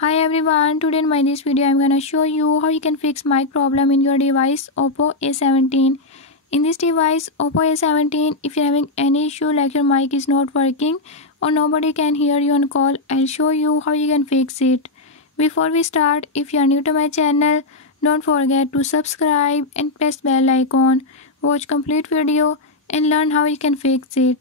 Hi everyone, today in this video I'm gonna show you how you can fix mic problem in your device Oppo A17. In this device Oppo A17, if you're having any issue like your mic is not working or nobody can hear you on call, I'll show you how you can fix it. Before we start, if you are new to my channel, don't forget to subscribe and press bell icon. Watch complete video and learn how you can fix it.